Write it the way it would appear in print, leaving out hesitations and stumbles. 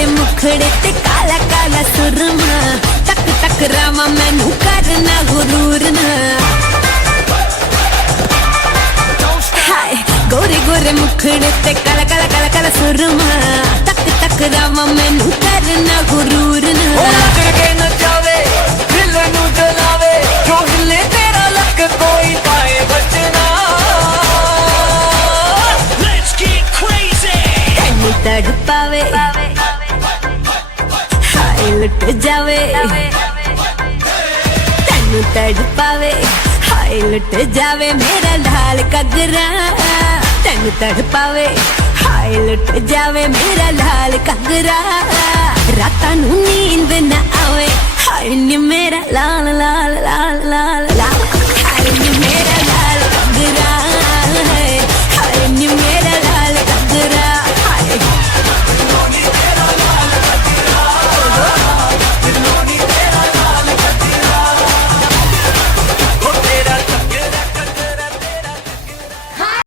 गोरे मुखड़े ते काला काला सुरमा टक टक रावा मैनू करना गुरूर ना हाय गोरे गोरे मुखड़े ते काला काला काला काला सुरमा टक टक रावा मैनू करना गुरूर ना के नचावे दिल नू जलावे जो हिले तेरा लक कोई पाए बचना Let's get crazy. तैनू तड़ पावे हाय लुट जावे तैनू तड़ पावे हाय लुट जावे मेरा लाल कगरा तैनू तड़ पावे हाय लुट जावे मेरा लाल कगरा रातां नू नींद ना आवे हाय नी मेरा लाल लाल लाल